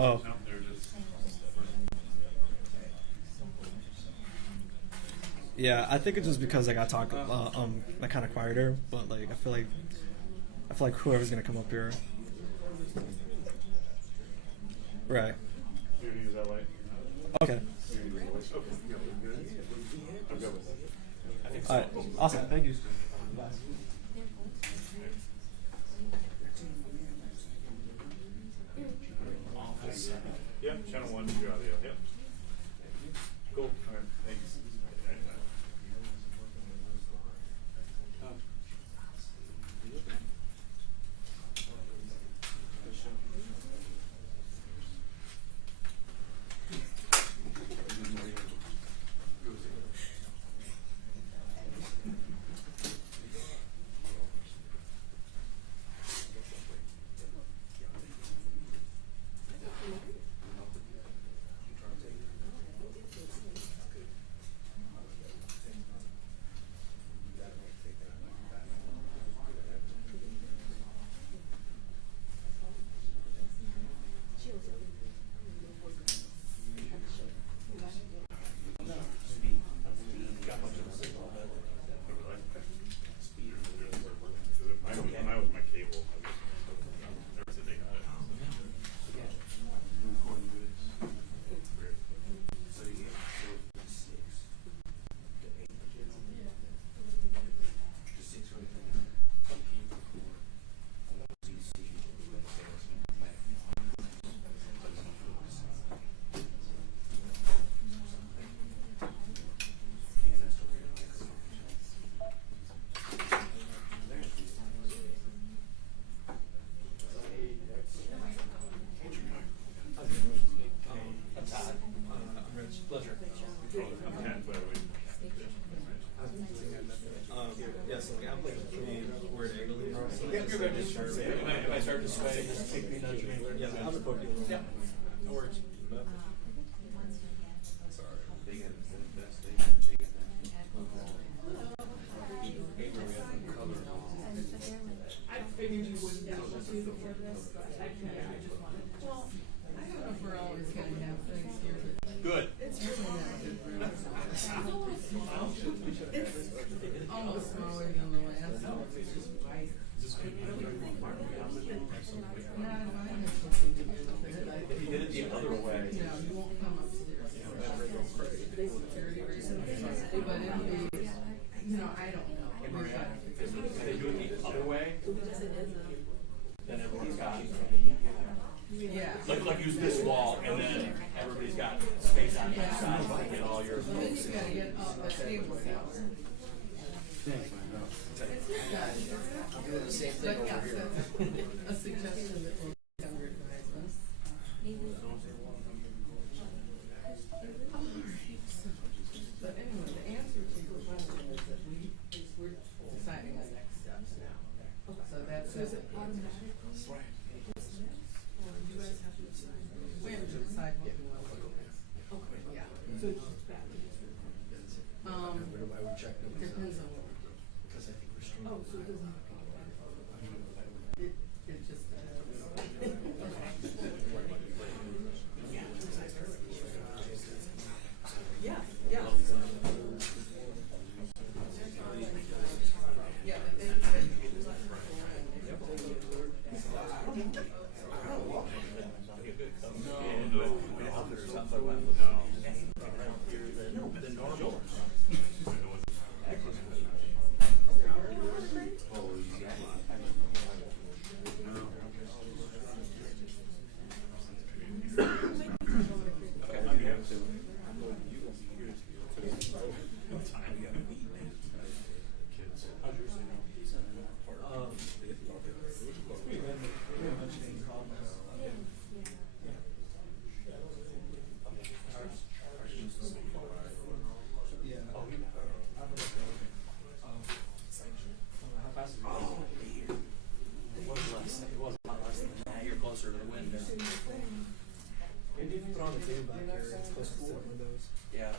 Oh. No, they're just. Yeah, I think it's just because I got talk like kind of quieter, but like I feel like whoever's gonna come up here. Right. You're gonna use that light? Okay. You're gonna use the voice? Okay. Yeah, we're good. I'm good with it. I think so. All right. Awesome. Thank you. Yep, channel 1, you're audio. Yep. Cool. All right, thanks. Mine was my cable. Never said they got it. Pleasure. I'm 10, by the way. Yeah, so I'm like a pretty weird angle. Yeah, you're good. If I start to sway, just take me, nudge me. Yeah, I'm gonna poke you a little. Yeah, no worries. I figured you wouldn't be able to before this, but I just wanted to. Well, I don't know if we're always going to have things here, but Good. it's really not good for us. It's almost smaller than the last one. It's just white. Not if I have something to do with it. If you did it the other way. No, you won't come upstairs. Security reasons. But it'll be, I don't know. If they do it the other way, then everyone's got. Yeah. Like use this wall, and then everybody's got space on each side to get all your. So then you gotta get the table out. It's good. I'm doing the same thing But over yes, here. that's a suggestion that we'll under advisement. But anyway, the answer to your question is that we're deciding on next steps now. So that's. So is it automatic? Or you guys have to decide? We have to decide what we want to do next. Okay. Yeah. So it's just that. I would check them. Depends on what we do. Because I think we're strong. Oh, so it doesn't have to be. It just. Yeah, yeah. Yeah, but they. Yeah.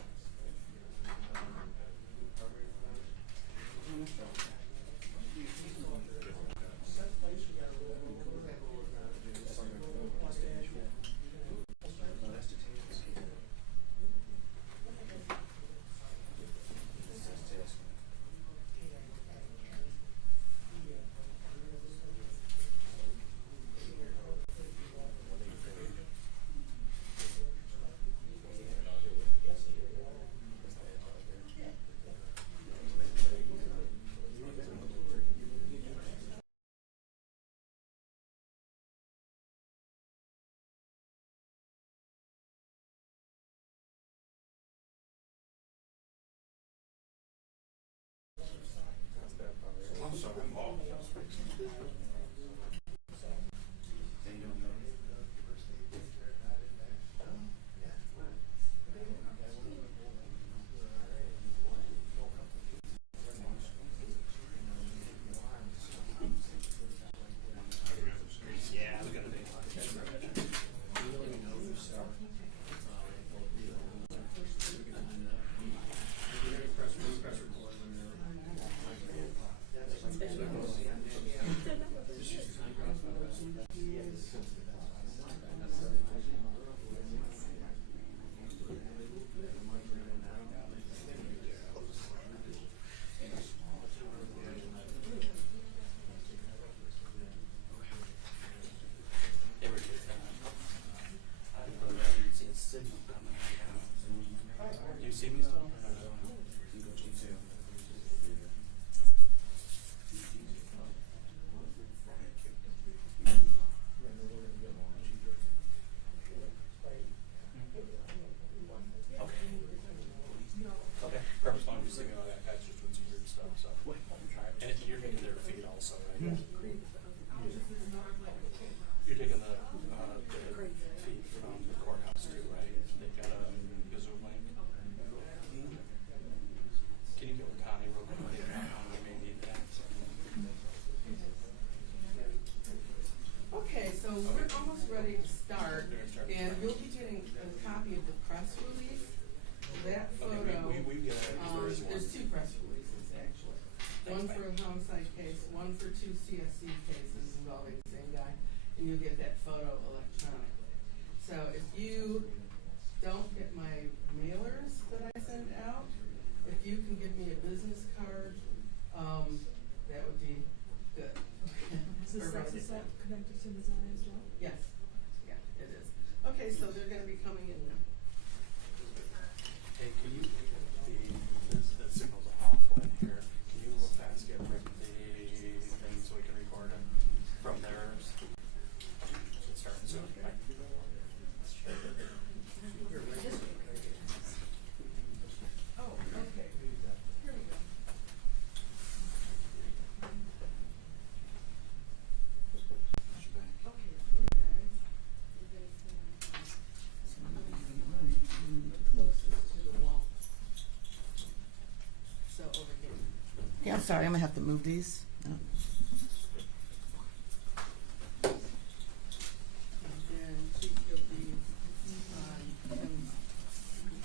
almost ready to start, and you'll be getting a copy of the press release. That photo, there's two press releases actually. One for a homicide case, one for two CSC cases involving the same guy, and you'll get that photo electronically. So if you don't get my mailers that I send out, if you can give me a business card, that would be good. Is this that connected to design as well? Yes, yeah, it is. Okay, so they're gonna be coming in now. Hey, can you, the signal's awful in here. Can you real fast get rid of the thing so we can record it from there? It starts soon. Oh, okay. Here we go. Okay, you guys closest to the wall. So over here. Yeah, I'm sorry, I'm gonna have to move these. And then Chief, you'll be on Tim's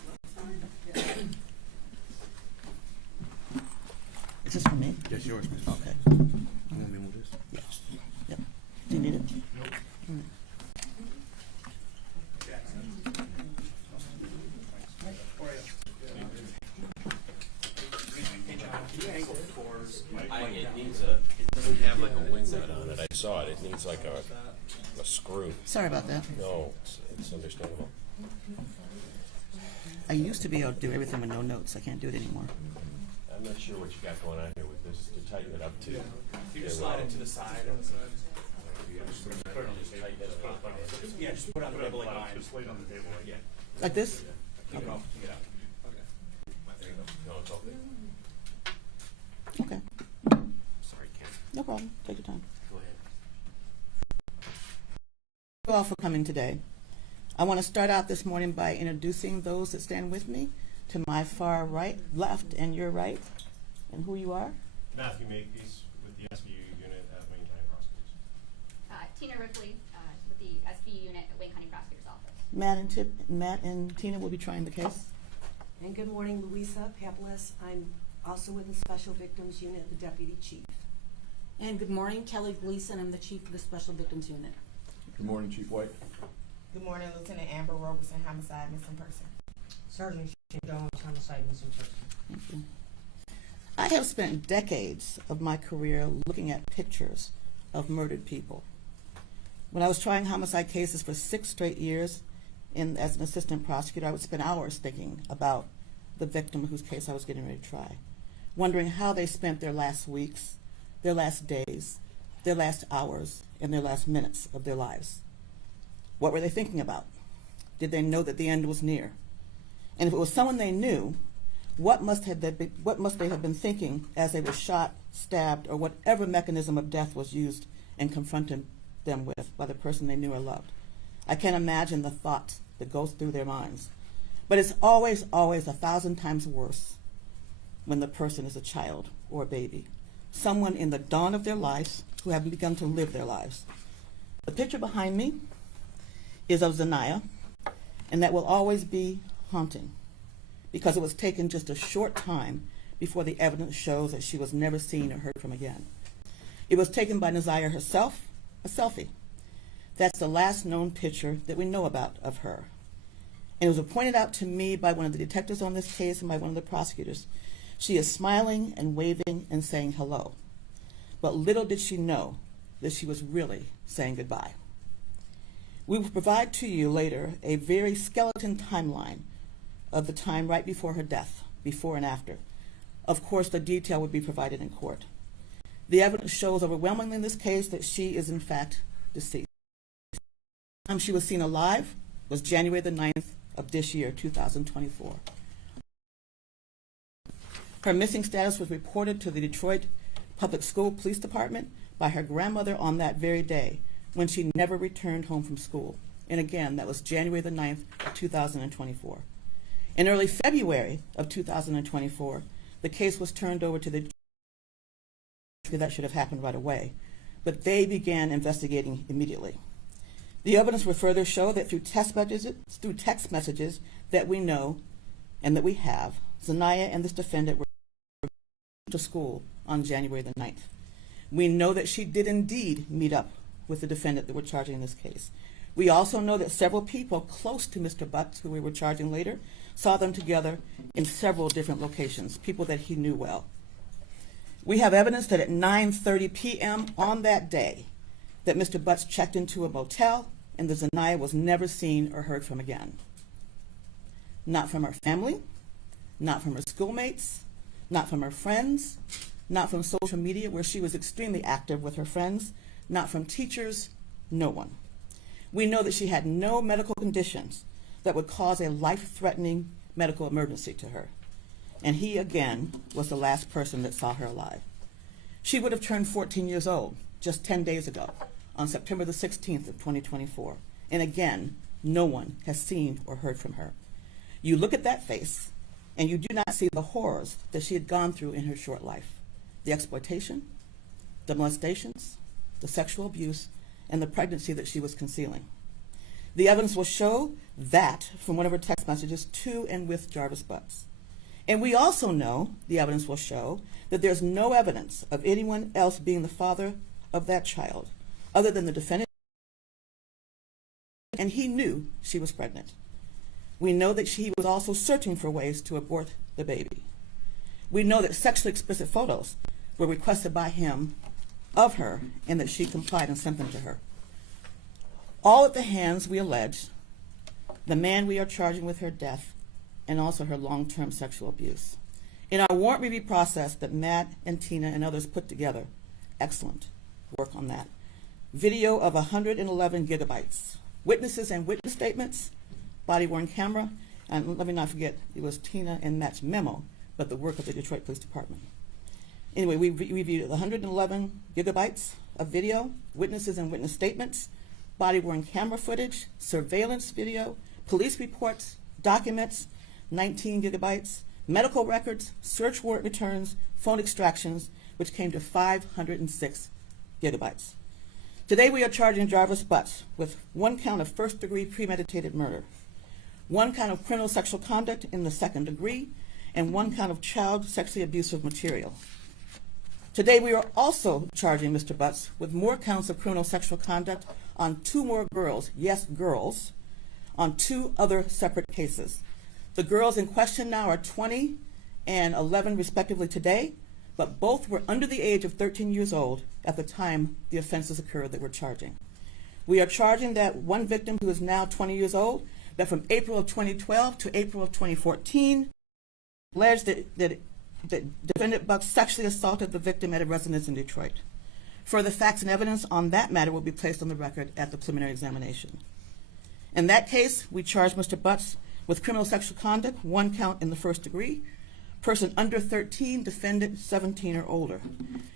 left side. Yeah. Is this for me? Yes, yours, miss. Okay. You want me to move this? Yeah. Yep. Do you need it? Mm. It needs a, it doesn't have like a wing nut on it. I saw it. It needs like a screw. Sorry about that. No, it's understandable. I used to be able to do everything with no notes. I can't do it anymore. I'm not sure what you got going on here with this to tighten it up to. You just slide it to the side. Yeah, just put it on the table like mine. Just wait on the table. Yeah. Like this? Take it off, take it out. There you go. No, it's okay. Okay. Sorry, Ken. No problem. Take your time. Go ahead. Thank you all for coming today. I want to start out this morning by introducing those that stand with me to my far right, left, and your right, and who you are. Matthew Makepeace with the SBU unit at Wayne County Prosecutors. Tina Ripley with the SBU unit at Wayne County Prosecutor's Office. Matt and Tina will be trying the case. And good morning, Louisa Papelis. I'm also with the Special Victims Unit, the Deputy Chief. And good morning, Kelly Gleason. I'm the Chief of the Special Victims Unit. Good morning, Chief White. Good morning, Lieutenant Amber Roberson, Homicide Missing Person. Sergeant Jones, Homicide Missing Person. Thank you. I have spent decades of my career looking at pictures of murdered people. When I was trying homicide cases for 6 straight years as an assistant prosecutor, I would spend hours thinking about the victim whose case I was getting ready to try, wondering how they spent their last weeks, their last days, their last hours, and their last minutes of their lives. What were they thinking about? Did they know that the end was near? And if it was someone they knew, what must they have been thinking as they were shot, stabbed, or whatever mechanism of death was used and confronted them with by the person they knew or loved? I can't imagine the thought that goes through their minds. But it's always, always 1,000 times worse when the person is a child or a baby, someone in the dawn of their lives who have begun to live their lives. The picture behind me is of Zanaya, and that will always be haunting because it was taken just a short time before the evidence shows that she was never seen or heard from again. It was taken by Nazaya herself, a selfie. That's the last known picture that we know about of her. And it was pointed out to me by one of the detectives on this case and by one of the prosecutors. She is smiling and waving and saying hello. But little did she know that she was really saying goodbye. We will provide to you later a very skeleton timeline of the time right before her death, before and after. Of course, the detail would be provided in court. The evidence shows overwhelmingly in this case that she is in fact deceased. The time she was seen alive was January the 9th of this year, 2024. Her missing status was reported to the Detroit Public School Police Department by her grandmother on that very day when she never returned home from school. And again, that was January the 9th of 2024. In early February of 2024, the case was turned over to the that should have happened right away, but they began investigating immediately. The evidence will further show that through text messages that we know and that we have, Zanaya and this defendant were to school on January the 9th. We know that she did indeed meet up with the defendant that we're charging in this case. We also know that several people close to Mr. Butts, who we were charging later, saw them together in several different locations, people that he knew well. We have evidence that at 9:30 p.m. on that day that Mr. Butts checked into a motel and that Zanaya was never seen or heard from again. Not from her family, not from her schoolmates, not from her friends, not from social media where she was extremely active with her friends, not from teachers, no one. We know that she had no medical conditions that would cause a life-threatening medical emergency to her. And he, again, was the last person that saw her alive. She would have turned 14 years old just 10 days ago on September the 16th of 2024. And again, no one has seen or heard from her. You look at that face, and you do not see the horrors that she had gone through in her short life. The exploitation, the molestations, the sexual abuse, and the pregnancy that she was concealing. The evidence will show that from one of her text messages to and with Jarvis Butts. And we also know, the evidence will show, that there's no evidence of anyone else being the father of that child other than the defendant, and he knew she was pregnant. We know that he was also searching for ways to abort the baby. We know that sexually explicit photos were requested by him of her and that she complied and sent them to her. All at the hands, we allege, the man we are charging with her death and also her long-term sexual abuse. In our warrant review process that Matt and Tina and others put together, excellent work on that. Video of 111 gigabytes. Witnesses and witness statements, body-worn camera, and let me not forget, it was Tina and Matt's memo, but the work of the Detroit Police Department. Anyway, we reviewed 111 gigabytes of video, witnesses and witness statements, body-worn camera footage, surveillance video, police reports, documents, 19 gigabytes, medical records, search warrant returns, phone extractions, which came to 506 gigabytes. Today we are charging Jarvis Butts with 1 count of first-degree premeditated murder, 1 count of criminal sexual conduct in the second degree, and 1 count of child sexually abusive material. Today we are also charging Mr. Butts with more counts of criminal sexual conduct on 2 more girls, yes, girls, on 2 other separate cases. The girls in question now are 20 and 11 respectively today, but both were under the age of 13 years old at the time the offenses occurred that we're charging. We are charging that one victim who is now 20 years old, that from April of 2012 to April of 2014, alleged that defendant Butts sexually assaulted the victim at a residence in Detroit. Further facts and evidence on that matter will be placed on the record at the preliminary examination. In that case, we charge Mr. Butts with criminal sexual conduct, 1 count in the first degree, person under 13, defendant 17 or older.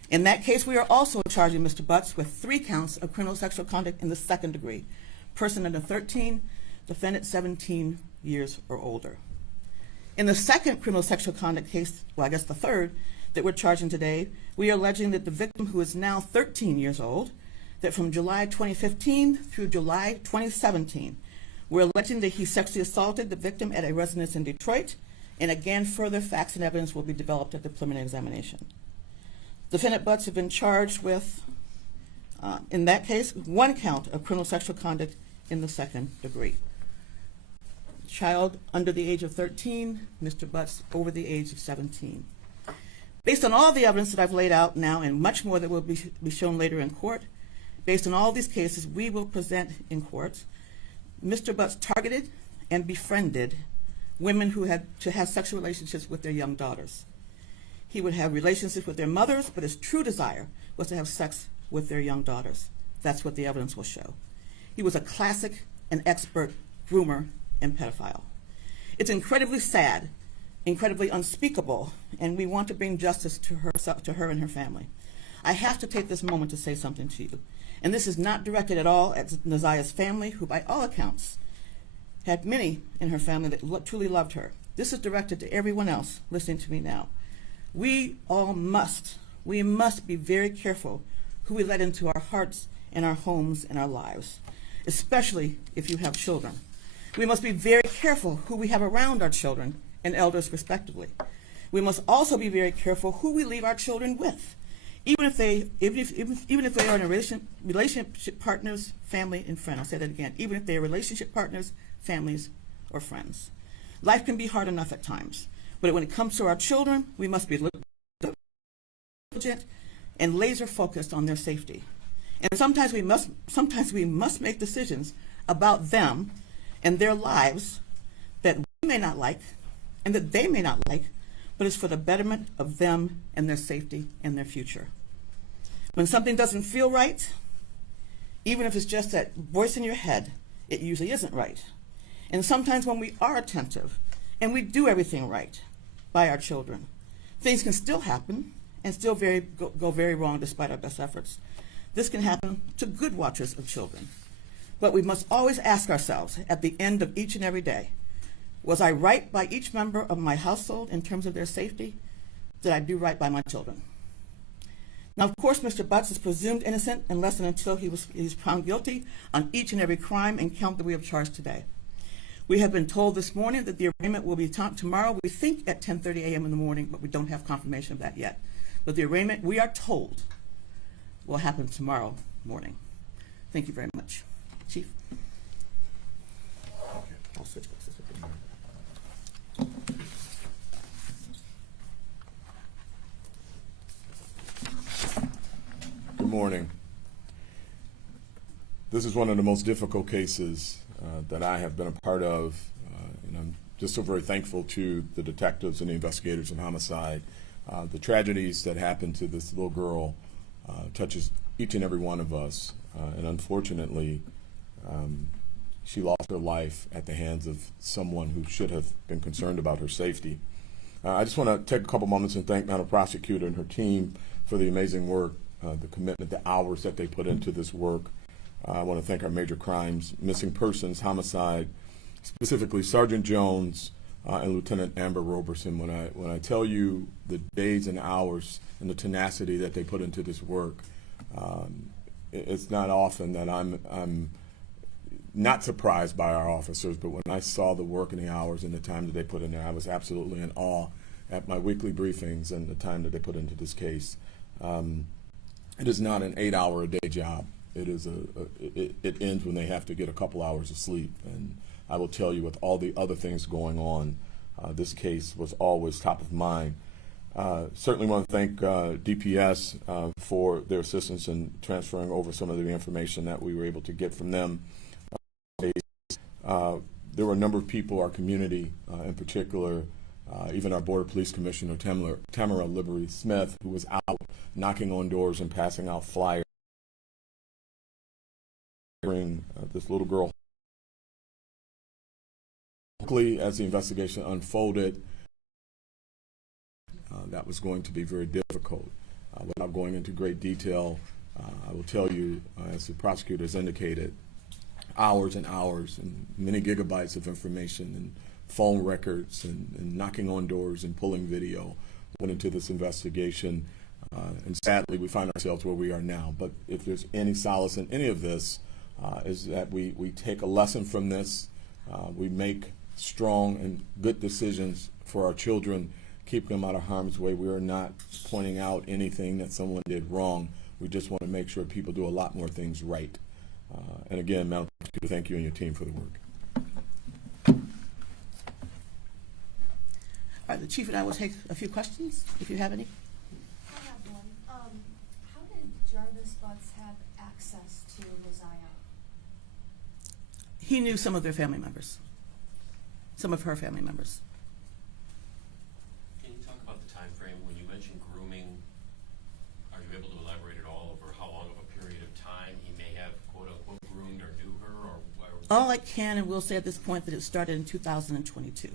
In that case, we are also charging Mr. Butts with 3 counts of criminal sexual conduct in the second degree, person under 13, defendant 17 years or older. In the second criminal sexual conduct case, well, I guess the third, that we're charging today, we are alleging that the victim, who is now 13 years old, that from July 2015 through July 2017, we're alleging that he sexually assaulted the victim at a residence in Detroit, and again, further facts and evidence will be developed at the preliminary examination. Defendant Butts have been charged with, in that case, 1 count of criminal sexual conduct in the second degree. Child under the age of 13, Mr. Butts over the age of 17. Based on all the evidence that I've laid out now and much more that will be shown later in court, based on all these cases we will present in court, Mr. Butts targeted and befriended women who had to have sexual relationships with their young daughters. He would have relationships with their mothers, but his true desire was to have sex with their young daughters. That's what the evidence will show. He was a classic and expert groomer and pedophile. It's incredibly sad, incredibly unspeakable, and we want to bring justice to her and her family. I have to take this moment to say something to you, and this is not directed at all at Nazia's family, who by all accounts had many in her family that truly loved her. This is directed to everyone else listening to me now. We must be very careful who we let into our hearts and our homes and our lives. especially if you have children. We must be very careful who we have around our children and elders respectively. We must also be very careful who we leave our children with, even if they are in a relationship partners, family, and friend. I'll say that again. Even if they are relationship partners, families, or friends. Life can be hard enough at times, but when it comes to our children, we must be diligent and laser focused on their safety. And sometimes we must make decisions about them and their lives that we may not like and that they may not like, but it's for the betterment of them and their safety and their future. When something doesn't feel right, even if it's just that voice in your head, it usually isn't right. And sometimes when we are attentive and we do everything right by our children, things can still happen and still go very wrong despite our best efforts. This can happen to good watchers of children. But we must always ask ourselves at the end of each and every day, was I right by each member of my household in terms of their safety? Did I do right by my children? Now, of course, Mr. Butts is presumed innocent unless and until he's found guilty on each and every crime and count that we have charged today. We have been told this morning that the arraignment will be tomorrow, we think at 10:30 a.m. in the morning, but we don't have confirmation of that yet. But the arraignment, we are told, will happen tomorrow morning. Thank you very much. Chief? I'll switch places with you. Good morning. This is one of the most difficult cases that I have been a part of, and I'm just so very thankful to the detectives and the investigators of homicide. The tragedies that happened to this little girl touches each and every one of us, and unfortunately, she lost her life at the hands of someone who should have been concerned about her safety. I just want to take a couple moments and thank Madam Prosecutor and her team for the amazing work, the commitment, the hours that they put into this work. I want to thank our major crimes, missing persons, homicide, specifically Sergeant Jones and Lieutenant Amber Roberson. When I tell you the days and hours and the tenacity that they put into this work, it's not often that I'm not surprised by our officers, but when I saw the work and the hours and the time that they put in there, I was absolutely in awe at my weekly briefings and the time that they put into this case. It is not an 8-hour-a-day job. It is it ends when they have to get a couple hours of sleep. And I will tell you, with all the other things going on, this case was always top of mind. Certainly want to thank DPS for their assistance in transferring over some of the information that we were able to get from them. There were a number of people, our community in particular, even our Border Police Commissioner, Tamara Liberty Smith, who was out knocking on doors and passing out flyers. Bring this little girl. As the investigation unfolded, that was going to be very difficult. Without going into great detail, I will tell you, as the prosecutor has indicated, hours and hours and many gigabytes of information and phone records and knocking on doors and pulling video went into this investigation. And sadly, we find ourselves where we are now. But if there's any solace in any of this, is that we take a lesson from this. We make strong and good decisions for our children, keep them out of harm's way. We are not pointing out anything that someone did wrong. We just want to make sure people do a lot more things right. And again, Madam Prosecutor, thank you and your team for the work. All right, the Chief and I will take a few questions, if you have any. I have one. How did Jarvis Butts have access to Mosiah? He knew some of their family members, some of her family members. Can you talk about the time frame when you mentioned grooming? Are you able to elaborate at all over how long of a period of time he may have quote unquote groomed or knew her, or all I can and will say at this point that it started in 2022.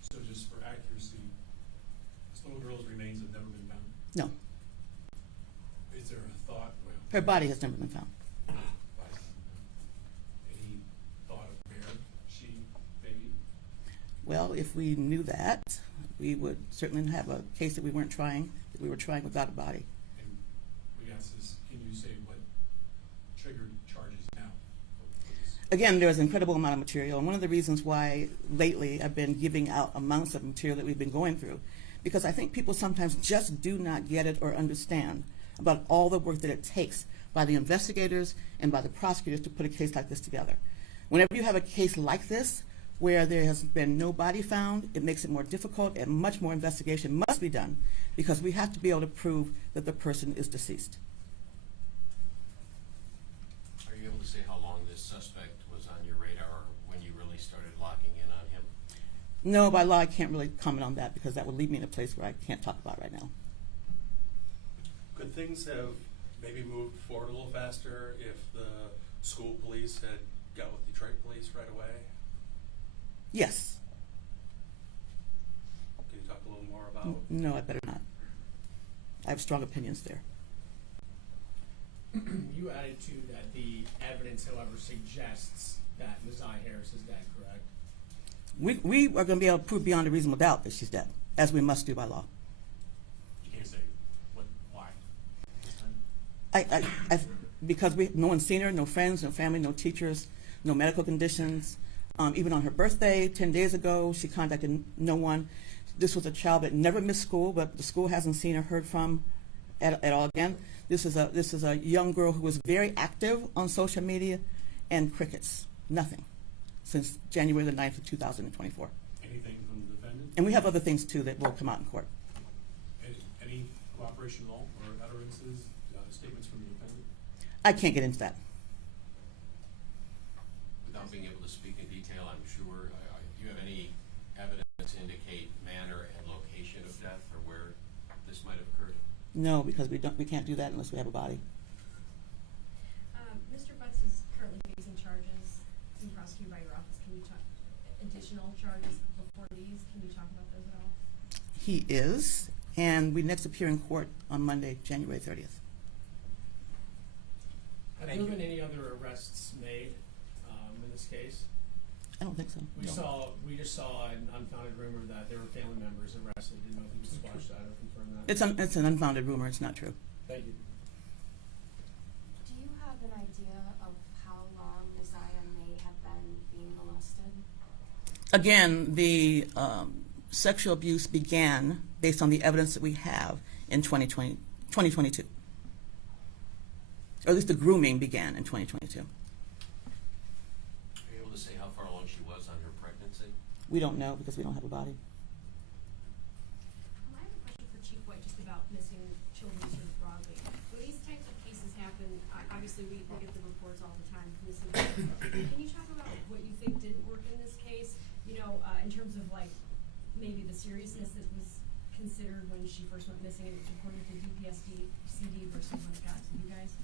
So just for accuracy, this little girl's remains have never been found? No. Is there a thought? Well, Her body has never been found. any thought of where she maybe? Well, if we knew that, we would certainly have a case that we were trying without a body. And we asked this, can you say again, there's an incredible amount of material, and one of the reasons why lately I've been giving out amounts of material that we've been going through, because I think people sometimes just do not get it or understand about all the work that it takes by the investigators and by the prosecutors to put a case like this together. Whenever you have a case like this, where there has been no body found, it makes it more difficult, and much more investigation must be done, because we have to be able to prove that the person is deceased. Are you able to say how long this suspect was on your radar, or when you really started locking in on him? No, by law, I can't really comment on that, because that would leave me in a place where I can't talk about right now. Could things have maybe moved forward a little faster if the school police had got with Detroit police right away? Yes. Can you talk a little more about? No, I better not. I have strong opinions there. You added to that the evidence, however, suggests that Messiah Harris is dead, correct? We are going to be able to prove beyond a reasonable doubt that she's dead, as we must do by law. You can't say why this time? Because no one's seen her, no friends, no family, no teachers, no medical conditions. Even on her birthday, 10 days ago, she contacted no one. This was a child that never missed school, but the school hasn't seen or heard from at all again. This is a young girl who was very active on social media, and crickets, nothing, since January the 9th of 2024. Anything from the defendant? And we have other things, too, that will come out in court. Any cooperation at all, or utterances, statements from the defendant? I can't get into that. Without being able to speak in detail, I'm sure, do you have any evidence to indicate manner and location of death, or where this might have occurred? No, because we can't do that unless we have a body. Mr. Butts is currently facing charges being prosecuted by your office. Can you talk additional charges before these? Can you talk about those at all? He is, and we next appear in court on Monday, January 30th. Have there been any other arrests made in this case? I don't think so. We just saw an unfounded rumor that there were family members arrested. Didn't know if you could squash that or confirm that. It's an unfounded rumor. It's not true. Thank you. Do you have an idea of how long Messiah may have been being molested? Again, the sexual abuse began based on the evidence that we have in 2022. Or at least the grooming began in 2022. Are you able to say how far along she was on her pregnancy? We don't know because we don't have a body. I have a question for Chief White just about missing children sort of broadly. When these types of cases happen, obviously we get the reports all the time, missing children. Can you talk about what you think didn't work in this case, in terms of like maybe the seriousness that was considered when she first went missing and it was reported to DPSD versus when it got to you guys?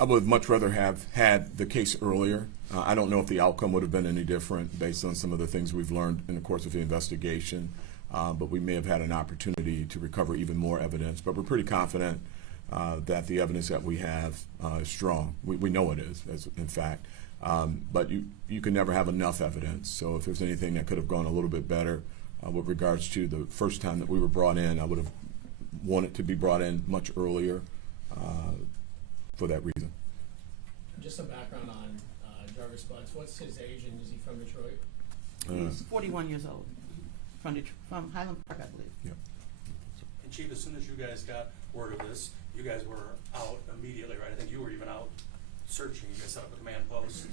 I would much rather have had the case earlier. I don't know if the outcome would have been any different based on some of the things we've learned in the course of the investigation, but we may have had an opportunity to recover even more evidence. But we're pretty confident that the evidence that we have is strong. We know it is, in fact. But you can never have enough evidence. So if there's anything that could have gone a little bit better with regards to the first time that we were brought in, I would have wanted to be brought in much earlier for that reason. Just some background on Jarvis Butts. What's his age, and is he from Detroit? He's 41 years old, from Highland Park, I believe. Yep. And Chief, as soon as you guys got word of this, you guys were out immediately, right? I think you were even out searching. You guys set up a command post.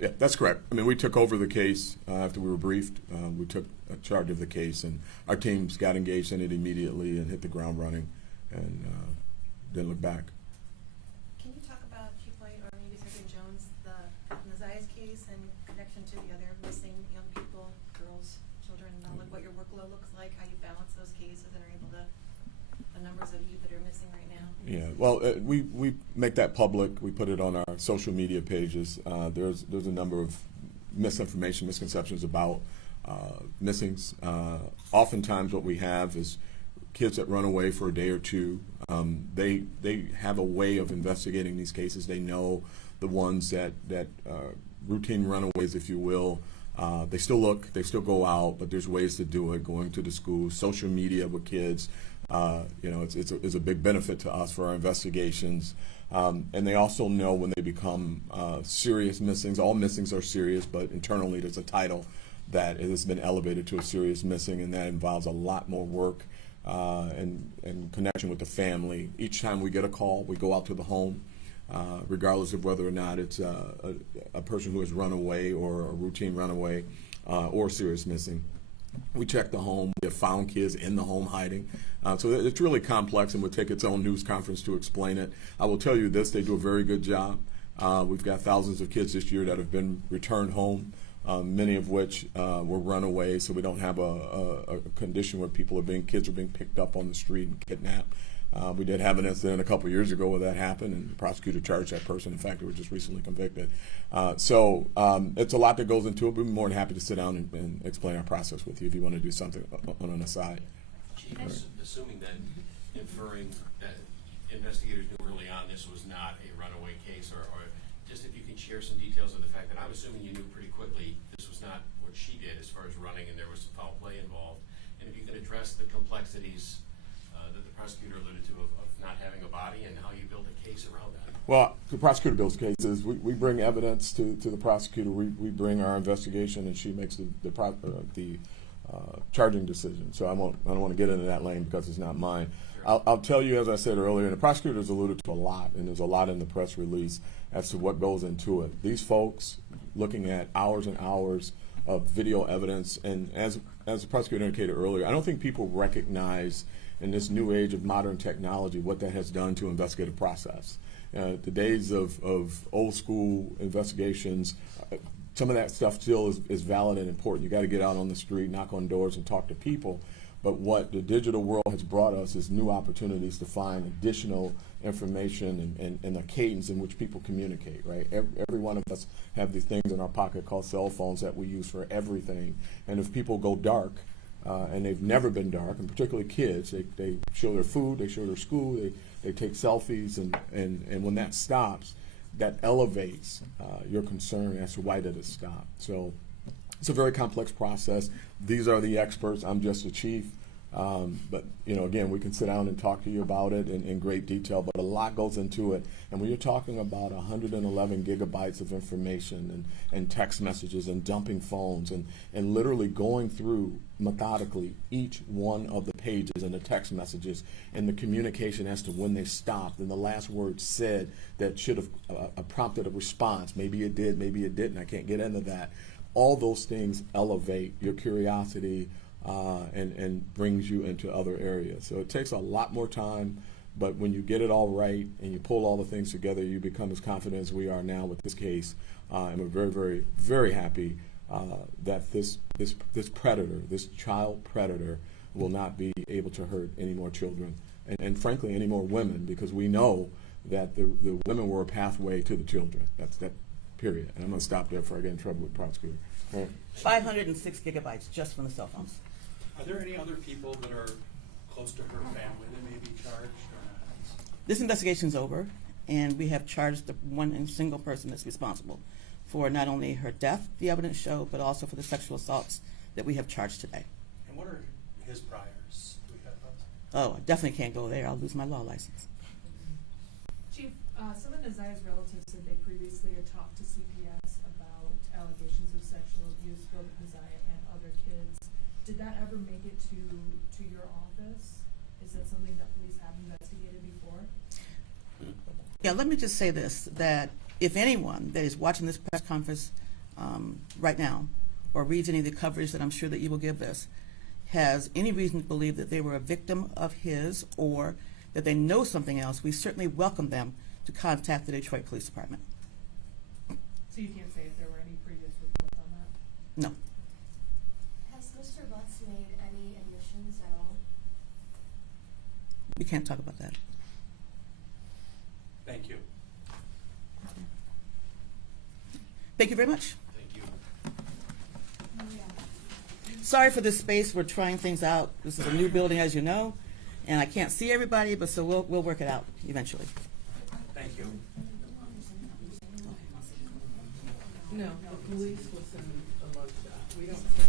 Yeah, that's correct. I mean, we took over the case after we were briefed. We took charge of the case, and our teams got engaged in it immediately and hit the ground running, and didn't look back. Can you talk about, Chief White, or maybe Sergeant Jones, the Messiah's case in connection to the other missing young people, girls, children, like what your workload looks like, how you balance those cases and are able to, the numbers of youth that are missing right now? Yeah, well, we make that public. We put it on our social media pages. There's a number of misinformation, misconceptions about missings. Oftentimes what we have is kids that run away for a day or two. They have a way of investigating these cases. They know the ones that routine runaways, if you will. They still look, they still go out, but there's ways to do it, going to the schools, social media with kids, It's a big benefit to us for our investigations. And they also know when they become serious missings. All missings are serious, but internally there's a title that it has been elevated to a serious missing, and that involves a lot more work and connection with the family. Each time we get a call, we go out to the home, regardless of whether or not it's a person who has run away or a routine runaway or serious missing. We check the home. We have found kids in the home hiding. So it's really complex and would take its own news conference to explain it. I will tell you this, they do a very good job. We've got thousands of kids this year that have been returned home, many of which were runaways, so we don't have a condition where kids are being picked up on the street and kidnapped. We did have an incident a couple years ago where that happened, and the prosecutor charged that person. In fact, they were just recently convicted. So it's a lot that goes into it. We'd be more than happy to sit down and explain our process with you if you want to do something on an aside. Chief, assuming then, inferring that investigators knew early on this was not a runaway case, or just if you can share some details of the fact that I'm assuming you knew pretty quickly this was not what she did as far as running and there was some foul play involved. And if you can address the complexities that the prosecutor alluded to of not having a body and how you build a case around that. Well, the prosecutor builds cases. We bring evidence to the prosecutor. We bring our investigation, and she makes the charging decision. So I don't want to get into that lane because it's not mine. Sure. I'll tell you, as I said earlier, and the prosecutor has alluded to a lot, and there's a lot in the press release as to what goes into it. These folks looking at hours and hours of video evidence, and as the prosecutor indicated earlier, I don't think people recognize in this new age of modern technology what that has done to investigative process. The days of old school investigations, some of that stuff still is valid and important. You got to get out on the street, knock on doors, and talk to people. But what the digital world has brought us is new opportunities to find additional information and the cadence in which people communicate, right? Every one of us have these things in our pocket called cell phones that we use for everything. And if people go dark, and they've never been dark, and particularly kids, they show their food, they show their school, they take selfies, and when that stops, that elevates your concern as to why did it stop. So it's a very complex process. These are the experts. I'm just the chief. But again, we can sit down and talk to you about it in great detail, but a lot goes into it. And when you're talking about 111 gigabytes of information and text messages and dumping phones and literally going through methodically each one of the pages and the text messages and the communication as to when they stopped and the last word said that should have prompted a response. Maybe it did, maybe it didn't. I can't get into that. All those things elevate your curiosity and brings you into other areas. So it takes a lot more time, but when you get it all right and you pull all the things together, you become as confident as we are now with this case. And we're very, very, very happy that this predator, this child predator, will not be able to hurt any more children and frankly, any more women, because we know that the women were a pathway to the children. That's that period. And I'm going to stop there before I get in trouble with the prosecutor. All right. 506 gigabytes just from the cell phones. Are there any other people that are close to her family that may be charged or not? This investigation's over, and we have charged the one single person that's responsible for not only her death, the evidence show, but also for the sexual assaults that we have charged today. And what are his priors? Do we have those? Oh, I definitely can't go there. I'll lose my law license. Chief, some of Naziah's relatives said they previously had talked to CPS about allegations of sexual abuse for Naziah and other kids. Did that ever make it to your office? Is that something that police have investigated before? Yeah, let me just say this, that if anyone that is watching this press conference right now or reads any of the coverage that I'm sure that you will give this, has any reason to believe that they were a victim of his or that they know something else, we certainly welcome them to contact the Detroit Police Department. So you can't say if there were any previous reports on that? No. Has Mr. Butts made any admissions at all? We can't talk about that. Thank you. Thank you very much. Thank you. Sorry for this space. We're trying things out. This is a new building, as you know, and I can't see everybody, but so we'll work it out eventually. Thank you. No, the police will send a mugshot. We don't send